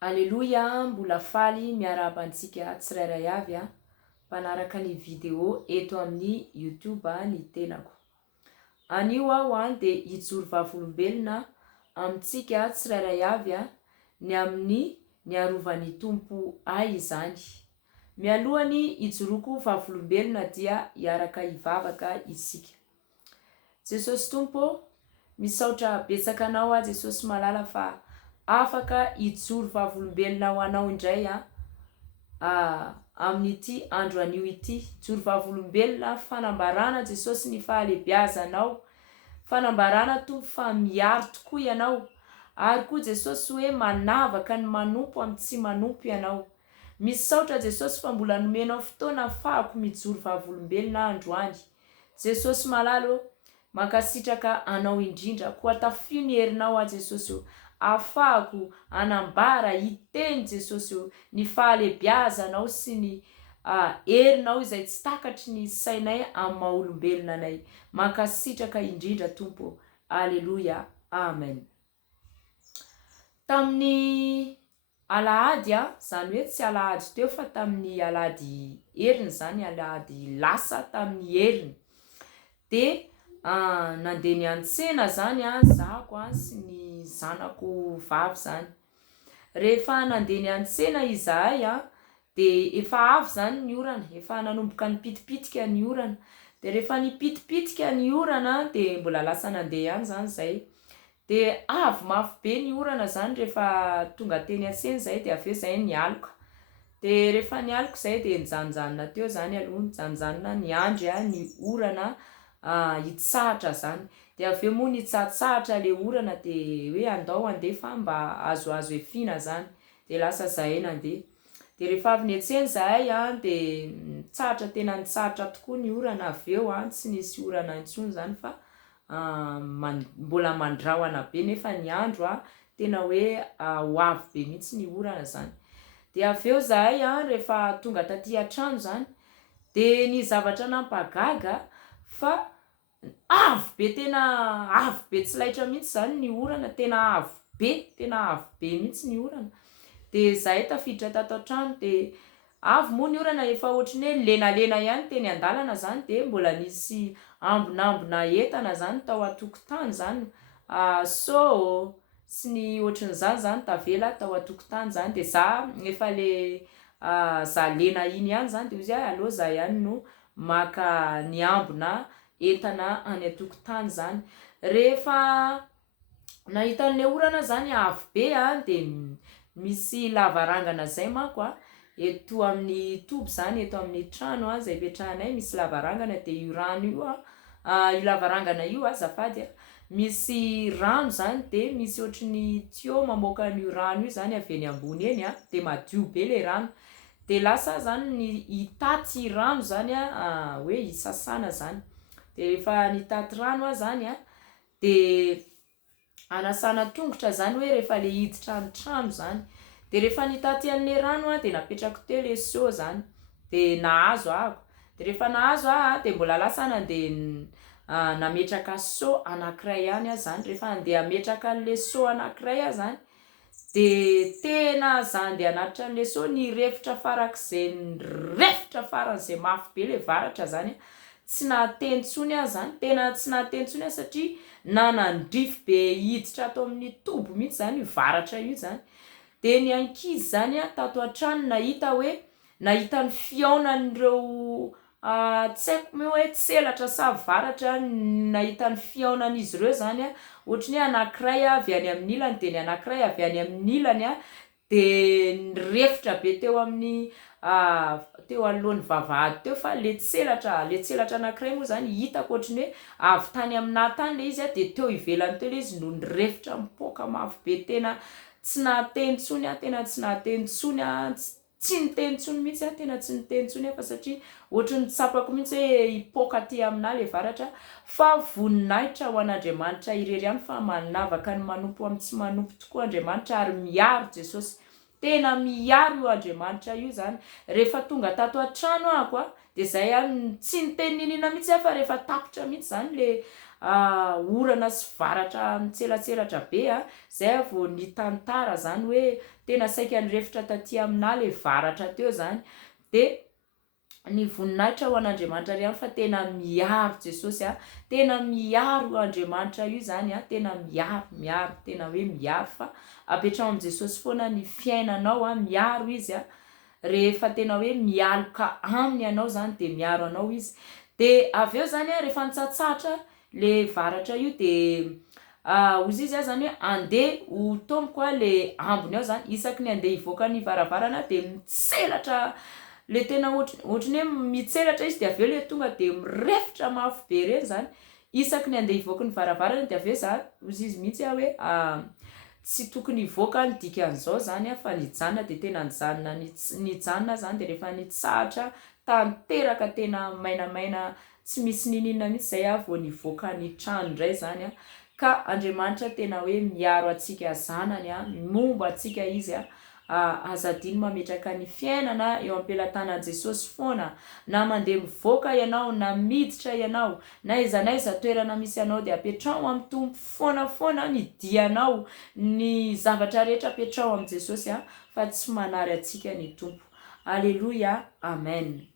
Aleloia, mbola faly miara-bantsika tsirairay avy mpanaraka ny video eto amin'ny YouTube ny tenako. Anio aho dia hijoro vavolombelona amintsika tsirairay avy ny amin'ny niarovan'ny tompo ahy izany. Mialohany hijoroko vavolombelona dia hiaraka hivavaka isika. Jesosy tompo, misaotra betsaka anao a Jesosy malala fa afaka hijoro vavolombelona ho anao indray amin'ity andro anio ity. Hijoro vavolombelona fanambarana Jesosy ny fahalebiazanao, fanambarana tompo fa miaro tokoa ianao, ary koa Jesosy hoe manavaka ny manompo amin'ny tsy manompo ianao. Misaotra Jesosy fa mbola nomenao fotoana ahafahako mijoro vavolombelona androany. Jesosy malalo, mankasitraka anao indrindra, koa tafio ny herinao a Jesosy, ahafahako anambara hiteny Jesosy ny fahalebiazanao sy ny herinao izay tsy takatry ny sainay amin'ny maha-olombelonanay. Mankasitraka indrindra tompo. Aleloia, amen. Tamin'ny alahady zany hoe tsy alahady teo fa tamin'ny alahady heriny zany, alahady lasa tamin'ny heriny, de nandeha niantsena zany zahako sy ny zanako vavy zany. Rehefa nandeha niantsena izahay de efa avy zany ny orana, efa nanomboka nipitipitika ny orana. De rehefa nipitipitika ny orana de mbola lasa nandeha ihany zany zay. De avy mafy be ny orana zany rehefa tonga teny ansena zay, de aveo zay nialoka. De rehefa nialoka zay de nijanonjanona teo zany aloha, nijanonjanona niandry ny orana hitsahatra zany. De aveo moa nitsahatsahatra le orana de hoe andao andefa mba azoazo efina zany. De lasa zahay nandeha. De rehefa avy niantsena zahay de nitsahatra, tena nitsahatra tokoa ny orana. Aveo tsy nisy orana intsony zany fa mbola mandrahona be, nefa ny andro tena hoe ho avy be mihitsy ny orana zany. De aveo zahay rehefa tonga taty an-trano zany de ny zavatra nampagaga fa avo be, tena avo be tsy laitra mihitsy zany ny orana, tena avo be mihitsy ny orana. De zahay tafiditra tato an-trano de avo moa ny orana, efa ohatriny hoe lenalena ihany teny andalana zany, de mbola nisy ambonambona entana zany tao an-tokotany zany, so sy ny ohatrin'izany zany tavela tao an-tokotany zany. De za efa le za lena iny ihany zany de ozy alô za ihany no maka ny ambona entana any an-tokotany zany. Rehefa nahita le orana zany avo be de misy lavarangana zay manko eto amin'ny tobo zany, eto amin'ny trano zay ipetrahanay, misy lavarangana. De io rano io io lavarangana io azafady misy rano zany, de misy ohatriny tuyau mamoaka an'io rano io zany avy eny ambony eny de madio be le rano. De lasa zany ny hitaty rano zany hoe hisasana zany. De rehefa nitaty rano zany de anasana tongotra zany hoe rehefa le hiditra ny trano zany. De rehefa nitaty an'le rano de napetrako teo le seau zany, de nahazo ahako. De rehefa nahazo de mbola lasa nandeha nametraka seau anankiray ihany zany. Rehefa andeha ametraka an'le seau anankiray zany de tena za andeha hanatitra an'le seau, ny refitra farak'izay nirefitra faran'izay mafy be le varatra zany, tsy nahateny intsony zany, tena tsy nahateny intsony satria nandrify be hiditra ato amin'ny tobo mihitsy zany io varatra io zany. De ny ankizy zany tato an-trano nahita ny fihaonan'ireo tsy haiko moa hoe tselatra sa varatra, nahita ny fihaonan'izy ireo zany, ohatriny hoe anankiray avy any amin'ny ilany de ny anankiray avy any amin'ny ilany de nirefitra be teo amin'ny teo anoloan'ny vavahady teo. Fa le tselatra anankiray moa zany hitako ohatriny hoe avy tany aminah tany le izy de teo ivelany teo le izy no nirefitra mipoaka mafy be, tena tsy nahateny intsony, tena tsy nahateny intsony, tsy niteny intsony mihitsy, tena tsy niteny intsony fa satria ohatriny tsapako mihitsy hoe hipoaka aty aminah le varatra. Fa voninahitra ho an'Andriamanitra irery ihany fa manavaka ny manompo amin'ny tsy manompo tokoa Andriamanitra, ary miaro Jesosy, tena miaro io Andriamanitra io zany. Rehefa tonga tato an-trano ahako de zay tsy niteny ninina mihitsy fa rehefa tapitra mihitsy zany le orana sy varatra mitselatselatra be zay vao ny tantara zany hoe tena saika nyrefitra taty amina le varatra teo zany. De ny voninahitra ho an'Andriamanitra ry fa tena miaro Jesosy tena miaro Andriamanitra io zany tena miaro tena hoe miaro fa apetrao am Jesosy foana ny fiainanao miaro izy rehefa tena hoe mialoka aminy anao zany de miaro anao izy. De aveo zany rehefa nitsatsatra le varatra io de ozy izy zany hoe andeha ho tomboko le ambony ao zany isaky ny andeha hivoaka ny varavarana de mitselatra le tena ohatriny hoe mitselatra izy de aveo le tonga de mirefitra mafy be reny zany isaky ny andeha hivoaka ny varavarana. De aveo za ozy izy mihitsy hoe tsy tokony hivoaka ny dikan'izao zany fa nijanona de tena nijanona zany. De rehefa nitsahatra tanteraka tena mainamaina tsy misy ninina mihitsy zay vao nivoaka ny trano indray zany ka Andriamanitra tena hoe miaro atsika zanany momba atsika izy azadiny mametraka ny fiainana eo am-pelatanan'i Jesosy foana, na mandeha mivoaka ianao na miditra ianao na aiza n'aiza toerana misy anao de apetrao amin'ny Tompo foana ny dianao, ny zavatra rehetra apetrao am Jesosy fa tsy manary atsika ny Tompo. Alleluia, amen.